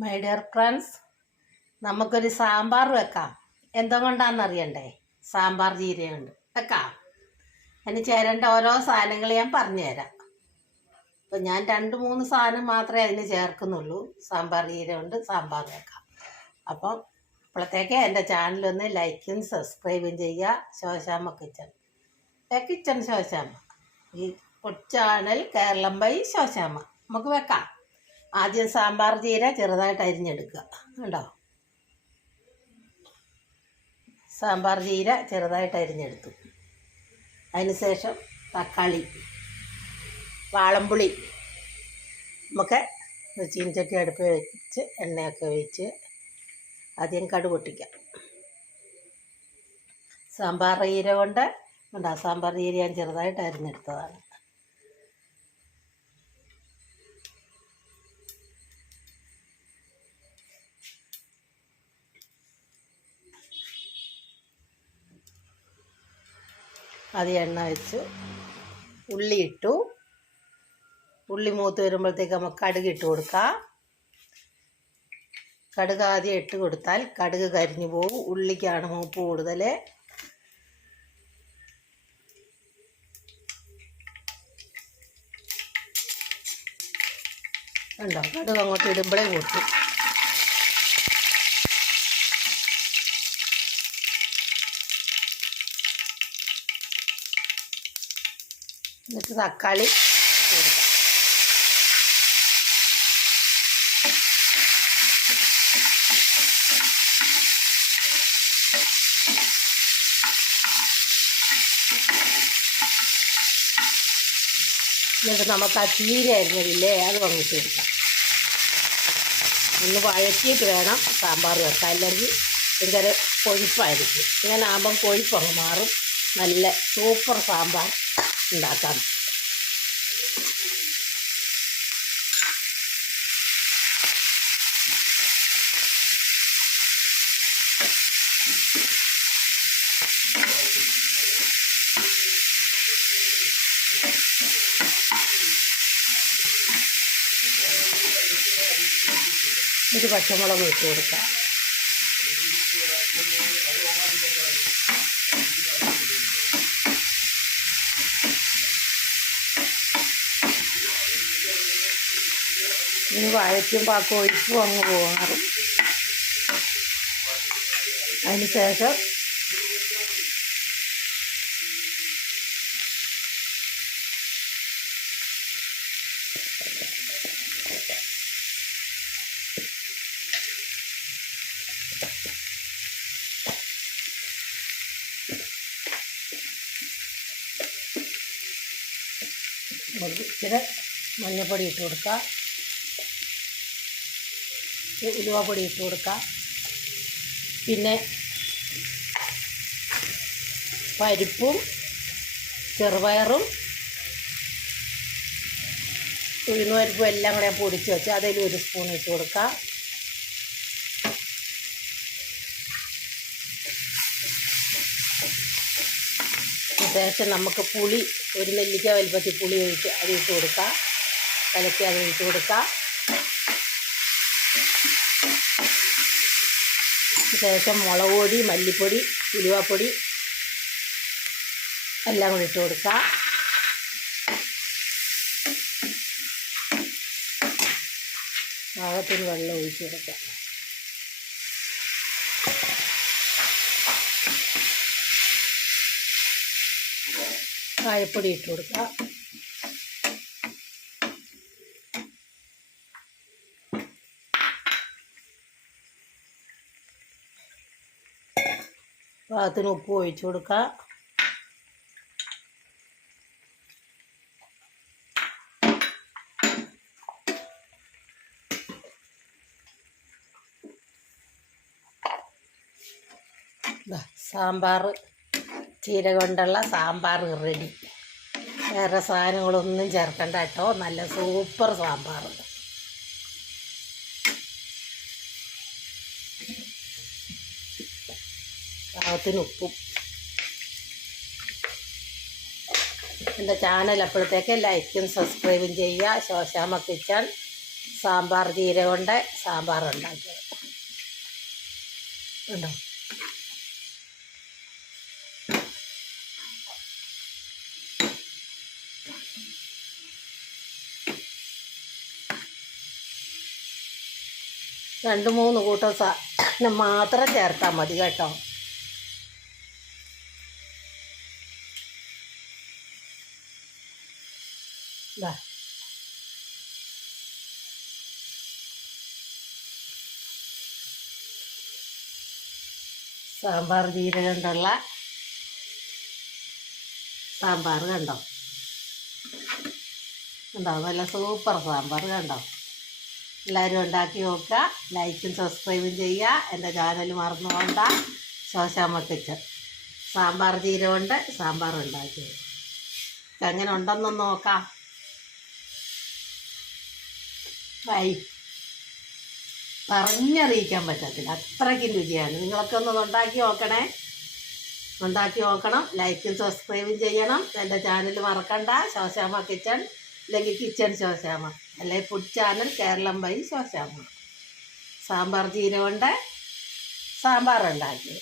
My dear friends, നമുക്കൊരു സാമ്പാർ വെക്കാം. എന്തുകൊണ്ടാണെന്നറിയണ്ടേ? സാമ്പാർ ജീരകമുണ്ട്, വെക്കാം. അതിന് ചേരേണ്ട ഓരോ സാധനങ്ങൾ ഞാൻ പറഞ്ഞുതരാം. അപ്പം ഞാൻ 2-3 സാധനം മാത്രമേ അതിന് ചേർക്കുന്നുള്ളൂ. സാമ്പാർ ജീരകമുണ്ട്, സാമ്പാർ വെക്കാം. അപ്പം ഇപ്പോഴത്തേക്ക് എൻ്റെ ചാനലൊന്ന് ലൈക്കും സബ്സ്ക്രൈബും ചെയ്യുക. ശോശാമ്മ കിച്ചൺ ശോശാമ്മ, ഈ ചാനൽ കേരളം ബൈ ശോശാമ്മ. നമുക്ക് വെക്കാം. ആദ്യം സാമ്പാർ ചീര ചെറുതായിട്ട് അരിഞ്ഞെടുക്കുക. കണ്ടോ, സാമ്പാർ ചീര ചെറുതായിട്ട് അരിഞ്ഞെടുത്തു. അതിനുശേഷം തക്കാളി, വാളംപുളി നമുക്ക് ചീനച്ചട്ടി അടുപ്പ് വെച്ച് എണ്ണയൊക്കെ ഒഴിച്ച് ആദ്യം കടുക് പൊട്ടിക്കാം. സാമ്പാർ ചീര കൊണ്ട് ഉണ്ടോ, സാമ്പാർ ചീര ഞാൻ ചെറുതായിട്ട് അരിഞ്ഞെടുത്തതാണ്. ആദ്യം എണ്ണ വെച്ച് ഉള്ളി ഇട്ടു. ഉള്ളി മൂത്ത് വരുമ്പോഴത്തേക്ക് നമുക്ക് കടുക് ഇട്ട് കൊടുക്കാം. കടുക് ആദ്യം ഇട്ട് കൊടുത്താൽ കടുക് കരിഞ്ഞു പോകും. ഉള്ളിക്കാണ് മൂപ്പ് കൂടുതൽ. കണ്ടോ, കടുക് അങ്ങോട്ട് ഇടുമ്പോഴേ പൊട്ടും. എന്നിട്ട് തക്കാളി ഇട്ട് കൊടുക്കാം. എന്നിട്ട് നമുക്ക് ആ ചീര അരിഞ്ഞതില്ലേ, അത് വങ്ങിട്ട് കൊടുക്കാം. ഒന്ന് വഴറ്റിയിട്ട് വേണം സാമ്പാർ വെക്കാൻ, അല്ലെങ്കിൽ ഭയങ്കര കൊഴുപ്പായിരിക്കും. ഇങ്ങനെ ആകുമ്പം കൊഴുപ്പങ്ങ് മാറും. നല്ല സൂപ്പർ സാമ്പാർ ഉണ്ടാക്കാം. ഒരു പച്ചമുളക് ഇട്ട് കൊടുക്കാം. ഇനി വഴറ്റുമ്പോൾ ആ കൊഴുപ്പും അങ്ങ് പോകാറും. അതിന് ശേഷം ഇച്ചിരി മഞ്ഞൾപ്പൊടി ഇട്ട് കൊടുക്കുക, ഉലുവപ്പൊടി ഇട്ട് കൊടുക്കുക. പിന്നെ പരിപ്പും ചെറുപയറും ഉഴുന്നുപരിപ്പും എല്ലാം കൂടെ പൊടിച്ച് വെച്ച് അതിൽ 1 സ്പൂൺ ഇട്ട് കൊടുക്കുക. ശേഷം നമുക്ക് പുളി, 1 നെല്ലിക്ക വലുപ്പത്തിൽ പുളി ഒഴിച്ച് അത് ഇട്ട് കൊടുക്കുക. കലക്കി അത് ഒഴിച്ച് കൊടുക്കുക. ശേഷം മുളക് പൊടി, മല്ലിപ്പൊടി, ഉലുവപ്പൊടി എല്ലാം കൂടി ഇട്ട് കൊടുക്കുക. പാകത്തിന് വെള്ളം ഒഴിച്ച് കൊടുക്കുക. കായപ്പൊടി ഇട്ട് കൊടുക്കുക. പാകത്തിന് ഉപ്പ് ഒഴിച്ച് കൊടുക്കുക. സാമ്പാർ ചീര കൊണ്ടുള്ള സാമ്പാർ റെഡി. വേറെ സാധനങ്ങളൊന്നും ചേർക്കണ്ട കേട്ടോ. നല്ല സൂപ്പർ സാമ്പാർ. പാകത്തിന് ഉപ്പും. എൻ്റെ ചാനൽ അപ്പോഴത്തേക്ക് ലൈക്കും സബ്സ്ക്രൈബും ചെയ്യുക. ശോശാമ്മ കിച്ചൺ സാമ്പാർ ജീര കൊണ്ട് സാമ്പാർ ഉണ്ടാക്കിയത് ഉണ്ടോ. രണ്ട് മൂന്ന് കൂട്ടം മാത്രം ചേർത്താൽ മതി കേട്ടോ. ഇതാ സാമ്പാർ ജീര കൊണ്ടുള്ള സാമ്പാർ കണ്ടോ. കണ്ടോ, നല്ല സൂപ്പർ സാമ്പാർ കണ്ടോ. എല്ലാവരും ഉണ്ടാക്കി നോക്കുക, ലൈക്കും സബ്സ്ക്രൈബും ചെയ്യുക. എൻ്റെ ചാനൽ മറന്നു പോകണ്ട. ശോശാമ്മ കിച്ചൺ സാമ്പാർ ജീര കൊണ്ട് സാമ്പാർ ഉണ്ടാക്കിയത് എങ്ങനെ ഉണ്ടെന്നൊന്ന് നോക്കാം. പറഞ്ഞറിയിക്കാൻ പറ്റത്തില്ല, അത്രയ്ക്കും രുചിയാണ്. നിങ്ങളൊക്കെ ഒന്ന് ഉണ്ടാക്കി നോക്കണേ. ഉണ്ടാക്കി നോക്കണം, ലൈക്കും സബ്സ്ക്രൈബും ചെയ്യണം. എൻ്റെ ചാനൽ മറക്കണ്ട, ശോശാമ്മ കിച്ചൺ, അല്ലെങ്കിൽ കിച്ചൺ ശോശാമ്മ, അല്ലെങ്കിൽ food channel Keralam by Soshamma. Sambar ജീര കൊണ്ട് സാമ്പാർ ഉണ്ടാക്കി.